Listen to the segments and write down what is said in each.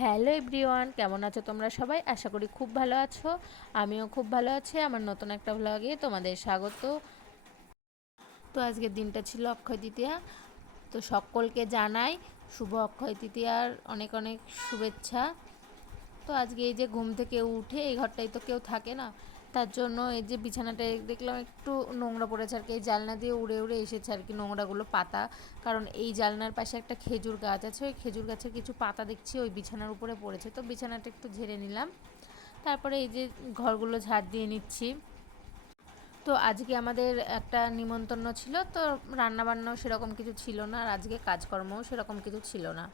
Hello everyone, কেমন আছো তোমরা সবাই? আশা করি খুব ভালো আছো। আমিও খুব ভালো আছি। আমার নতুন একটা ভ্লগে তোমাদের স্বাগত। তো আজকের দিনটা ছিল অক্ষয় তৃতীয়া। তো সকলকে জানাই শুভ অক্ষয় তৃতীয়ার অনেক অনেক শুভেচ্ছা। তো আজকে এই যে ঘুম থেকে উঠে এই ঘরটায় তো কেউ থাকে না, তার জন্য এই যে বিছানাটা দেখলাম একটু নোংরা পড়েছে আর কি। এই জানলা দিয়ে উড়ে উড়ে এসেছে আর কি নোংরাগুলো, পাতা। কারণ এই জানলার পাশে একটা খেজুর গাছ আছে, ওই খেজুর গাছের কিছু পাতা দেখছি ওই বিছানার উপরে পড়েছে। তো বিছানাটা একটু ঝেড়ে নিলাম, তারপরে এই যে ঘরগুলো ঝাড় দিয়ে নিচ্ছি। তো আজকে আমাদের একটা নিমন্ত্রণ ছিল, তো রান্নাবান্নাও সেরকম কিছু ছিল না, আর আজকে কাজকর্মও সেরকম কিছু ছিল না।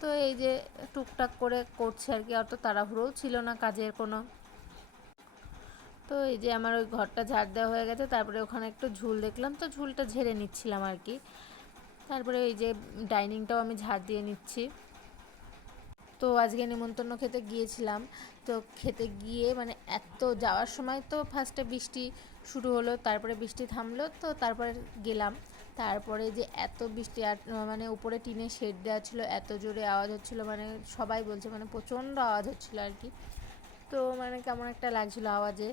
তো এই যে টুকটাক করে করছে আর কি, অত তাড়াহুড়োও ছিল না কাজের কোনো। তো এই যে আমার ওই ঘরটা ঝাড় দেওয়া হয়ে গেছে, তারপরে ওখানে একটু ঝুল দেখলাম, তো ঝুলটা ঝেড়ে নিচ্ছিলাম আর কি। তারপরে এই যে ডাইনিংটাও আমি ঝাড় দিয়ে নিচ্ছি। তো আজকে নিমন্ত্রণ খেতে গিয়েছিলাম। তো খেতে গিয়ে মানে এত যাওয়ার সময় তো ফার্স্টে বৃষ্টি শুরু হলো, তারপরে বৃষ্টি থামলো, তো তারপরে গেলাম। তারপরে যে এত বৃষ্টি, আর মানে উপরে টিনের শেড দেওয়া ছিল, এত জোরে আওয়াজ হচ্ছিলো, মানে সবাই বলছে মানে প্রচণ্ড আওয়াজ হচ্ছিলো আর কি। তো মানে কেমন একটা লাগছিলো আওয়াজে।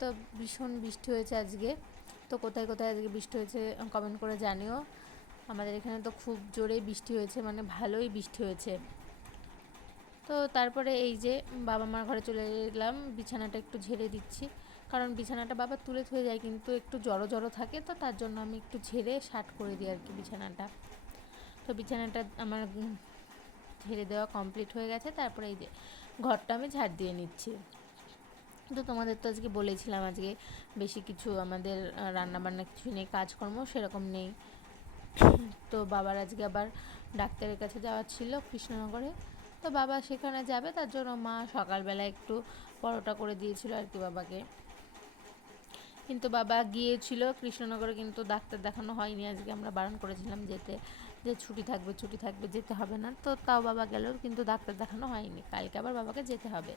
তো ভীষণ বৃষ্টি হয়েছে আজকে। তো কোথায় কোথায় আজকে বৃষ্টি হয়েছে কমেন্ট করে জানিও। আমাদের এখানে তো খুব জোরেই বৃষ্টি হয়েছে, মানে ভালোই বৃষ্টি হয়েছে। তো তারপরে এই যে বাবা মার ঘরে চলে এলাম, বিছানাটা একটু ঝেড়ে দিচ্ছি। কারণ বিছানাটা বাবা তুলে থুয়ে যায়, কিন্তু একটু জড়ো জড়ো থাকে, তো তার জন্য আমি একটু ঝেড়ে শার্ট করে দিই আর কি বিছানাটা। তো বিছানাটা আমার ঝেড়ে দেওয়া কমপ্লিট হয়ে গেছে। তারপরে এই যে ঘরটা আমি ঝাড় দিয়ে নিচ্ছি। তো তোমাদের তো আজকে বলেছিলাম আজকে বেশি কিছু আমাদের রান্নাবান্না কিছু নেই, কাজকর্ম সেরকম নেই। তো বাবার আজকে আবার ডাক্তারের কাছে যাওয়ার ছিল কৃষ্ণনগরে। তো বাবা সেখানে যাবে, তার জন্য মা সকালবেলা একটু পরোটা করে দিয়েছিল আর কি বাবাকে। কিন্তু বাবা গিয়েছিল কৃষ্ণনগরে, কিন্তু ডাক্তার দেখানো হয়নি আজকে। আমরা বারণ করেছিলাম যেতে, যে ছুটি থাকবে ছুটি থাকবে, যেতে হবে না। তো তাও বাবা গেল, কিন্তু ডাক্তার দেখানো হয়নি, কালকে আবার বাবাকে যেতে হবে।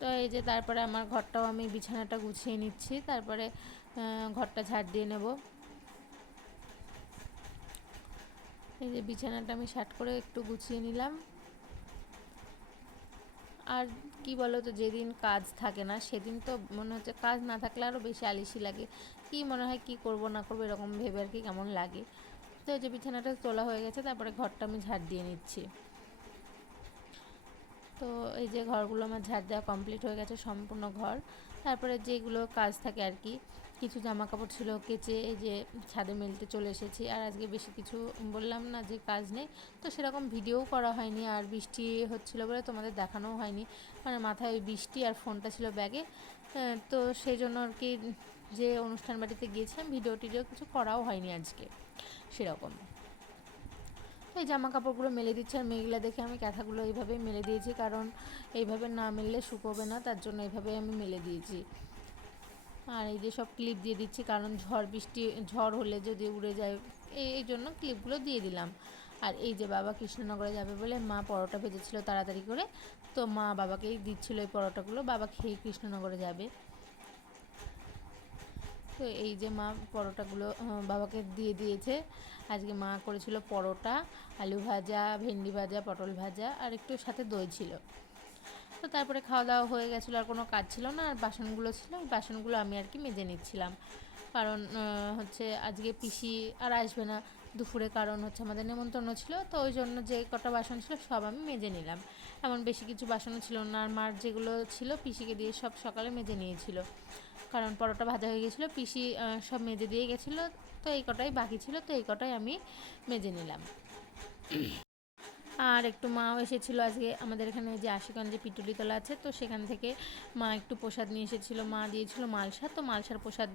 তো এই যে তারপরে আমার ঘরটাও আমি বিছানাটা গুছিয়ে নিচ্ছি, তারপরে ঘরটা ঝাড় দিয়ে নেব। এই যে বিছানাটা আমি শার্ট করে একটু গুছিয়ে নিলাম। আর কি বলো তো, যেদিন কাজ থাকে না সেদিন তো মনে হচ্ছে কাজ না থাকলে আরও বেশি আলিশি লাগে, কি মনে হয় কি করব না করবো এরকম ভেবে আর কি কেমন লাগে। তো এই যে বিছানাটা তোলা হয়ে গেছে, তারপরে ঘরটা আমি ঝাড় দিয়ে নিচ্ছি। তো এই যে ঘরগুলো আমার ঝাড় দেওয়া কমপ্লিট হয়ে গেছে, সম্পূর্ণ ঘর। তারপরে যেগুলো কাজ থাকে আর কি, কিছু জামা কাপড় ছিল কেচে এই যে ছাদে মেলতে চলে এসেছি। আর আজকে বেশি কিছু বললাম না যে কাজ নেই, তো সেরকম ভিডিও করা হয়নি, আর বৃষ্টি হচ্ছিল বলে তোমাদের দেখানোও হয়নি। মানে মাথায় ওই বৃষ্টি আর ফোনটা ছিল ব্যাগে, তো সেই জন্য আর কি যে অনুষ্ঠান বাড়িতে গিয়েছিলাম ভিডিও টিডিও কিছু করাও হয়নি আজকে সেরকম। তো এই জামা কাপড়গুলো মেলে দিচ্ছি, আর মেয়েগুলো দেখে আমি কাঁথাগুলো এইভাবেই মেলে দিয়েছি, কারণ এইভাবে না মেললে শুকোবে না, তার জন্য এইভাবেই আমি মেলে দিয়েছি। আর এই যে সব ক্লিপ দিয়ে দিচ্ছি, কারণ ঝড় বৃষ্টি ঝড় হলে যদি উড়ে যায়, এই জন্য ক্লিপগুলো দিয়ে দিলাম। আর এই যে বাবা কৃষ্ণনগরে যাবে বলে মা পরোটা ভেজেছিল তাড়াতাড়ি করে, তো মা বাবাকেই দিচ্ছিল এই পরোটাগুলো, বাবা খেয়ে কৃষ্ণনগরে যাবে। তো এই যে মা পরোটাগুলো বাবাকে দিয়ে দিয়েছে। আজকে মা করেছিল পরোটা, আলু ভাজা, ভেন্ডি ভাজা, পটল ভাজা, আর একটু সাথে দই ছিল। তো তারপরে খাওয়া দাওয়া হয়ে গেছিলো, আর কোনো কাজ ছিল না, আর বাসনগুলো ছিল, ওই বাসনগুলো আমি আর কি মেজে নিচ্ছিলাম। কারণ হচ্ছে আজকে পিসি আর আসবে না দুপুরে, কারণ হচ্ছে আমাদের নেমন্তন্ন ছিল, তো ওই জন্য যে কটা বাসন ছিল সব আমি মেজে নিলাম। এমন বেশি কিছু বাসনও ছিল না, আর মার যেগুলো ছিল পিসিকে দিয়ে সব সকালে মেজে নিয়েছিল, কারণ পরোটা ভাজা হয়ে গেছিলো, পিসি সব মেজে দিয়ে গেছিলো। তো এই কটাই বাকি ছিল, তো এই কটাই আমি মেজে নিলাম। আর একটু মাও এসেছিলো আজকে আমাদের এখানে, যে আশিগঞ্জে পিটুলিতলা আছে, তো সেখান থেকে মা একটু প্রসাদ নিয়ে এসেছিলো, মা দিয়েছিলো মালসা, তো মালসার প্রসাদ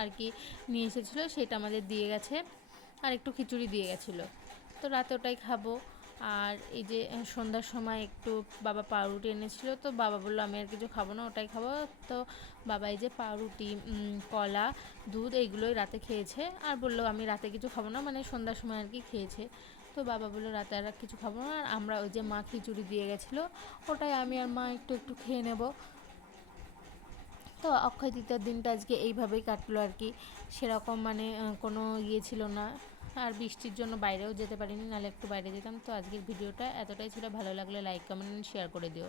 আর কি নিয়ে এসেছিলো, সেটা আমাদের দিয়ে গেছে। আর একটু খিচুড়ি দিয়ে গেছিলো, তো রাতে ওটাই খাবো। আর এই যে সন্ধ্যার সময় একটু বাবা পাউরুটি এনেছিল, তো বাবা বললো আমি আর কিছু খাবো না, ওটাই খাবো। তো বাবা এই যে পাউরুটি, কলা, দুধ এইগুলোই রাতে খেয়েছে, আর বললো আমি রাতে কিছু খাবো না, মানে সন্ধ্যার সময় আর কি খেয়েছে। তো বাবা বললো রাতে আর কিছু খাবো না, আর আমরা ওই যে মা খিচুড়ি দিয়ে গেছিলো ওটাই আমি আর মা একটু একটু খেয়ে নেব। তো অক্ষয় তৃতীয়ার দিনটা আজকে এইভাবেই কাটলো আর কি, সেরকম মানে কোনো ইয়ে ছিল না। আর বৃষ্টির জন্য বাইরেও যেতে পারিনি, নাহলে একটু বাইরে যেতাম। তো আজকের ভিডিওটা এতটাই ছিল, ভালো লাগলে লাইক কমেন্ট শেয়ার করে দিও।